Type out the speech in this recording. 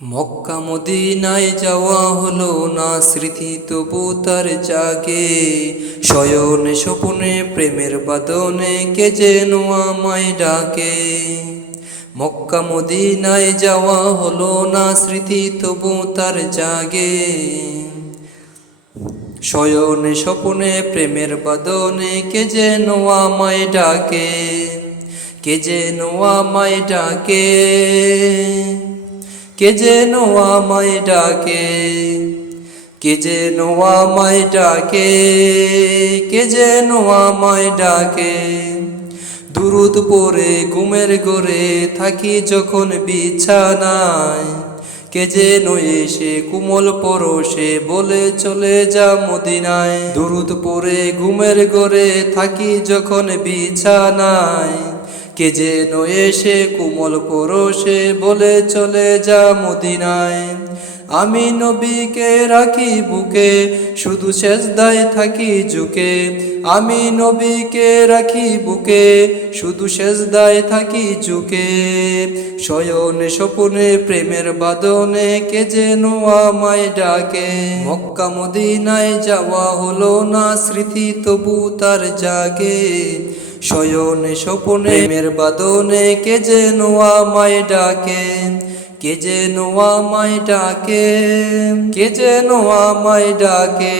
মক্কা মদিনায় যাওয়া হলো না, স্মৃতি তবু তার জাগে। শয়নে স্বপনে প্রেমের বাদনে কে যেন আমায় ডাকে। মক্কা মদিনায় যাওয়া হলো না, স্মৃতি তবু তার জাগে। শয়নে স্বপনে প্রেমের বাদনে কে যেন আমায় ডাকে। কে যেন আমায় ডাকে, কে যেন আমায় ডাকে, কে যেন আমায় ডাকে, কে যেন আমায় ডাকে। দুরুদ পড়ে ঘুমের ঘরে থাকি যখন বিছানায়, কে যেন এসে কোমল পরশে বলে চলে যা মদিনায়। দুরুদ পড়ে ঘুমের ঘরে থাকি যখন বিছানায়, কে যেন এসে কোমল পরশে বলে চলে যা মদিনায়। আমি নবীকে রাখি বুকে, শুধু সেজদায় থাকি ঝুঁকে। আমি নবীকে রাখি বুকে, শুধু সেজদায় থাকি ঝুঁকে। শয়নে স্বপনে প্রেমের বাদনে কে যেন আমায় ডাকে। মক্কা মদিনায় যাওয়া হলো না, স্মৃতি তবু তার জাগে। শয়নে স্বপনে প্রেমের বাদনে কে যেন আমায় ডাকে। কে যেন আমায় ডাকে, কে যেন আমায় ডাকে।